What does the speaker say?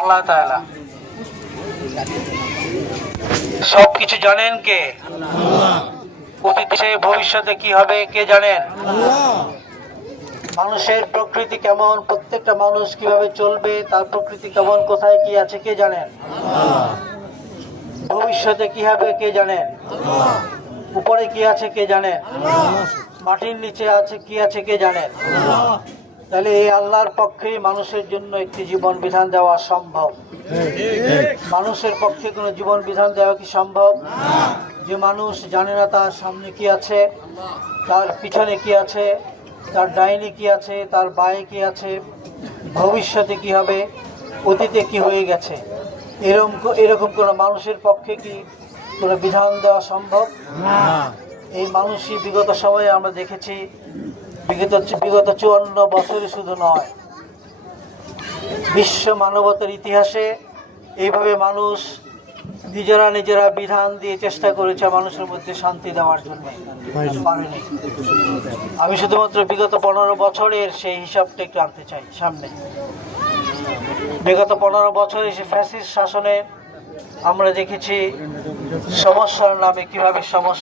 আল্লাহ তাআলা। সবকিছু জানেন কে? অতীতে ভবিষ্যতে কি হবে কে জানেন? মানুষের প্রকৃতি কেমন, প্রত্যেকটা মানুষ কিভাবে চলবে, তার প্রকৃতি কেমন, কোথায় কি আছে কে জানেন? ভবিষ্যতে কি হবে কে জানেন? উপরে কি আছে কে জানেন? মাটির নিচে আছে কি আছে কে জানেন? তাহলে এই আল্লাহর পক্ষে মানুষের জন্য একটি জীবন বিধান দেওয়া সম্ভব? মানুষের পক্ষে কোনো জীবন বিধান দেওয়া কি সম্ভব? যে মানুষ জানে না তার সামনে কি আছে, তার পিছনে কি আছে, তার ডাইনে কি আছে, তার বাঁয়ে কি আছে, ভবিষ্যতে কি হবে, অতীতে কি হয়ে গেছে, এরকম কোনো মানুষের পক্ষে কি কোনো বিধান দেওয়া সম্ভব? এই মানুষই বিগত সময়ে আমরা দেখেছি, বিগত 54 বছরে শুধু নয়, বিশ্ব মানবতার ইতিহাসে এইভাবে মানুষ নিজেরা বিধান দিয়ে চেষ্টা করেছে মানুষের মধ্যে শান্তি দেওয়ার জন্য, পারেনি। আমি শুধুমাত্র বিগত 15 বছরের সেই হিসাবটা একটু আনতে চাই সামনে। বিগত 15 বছরে সে ফ্যাসিস্ট শাসনে আমরা দেখেছি সমস্যার নামে কিভাবে সমস্যা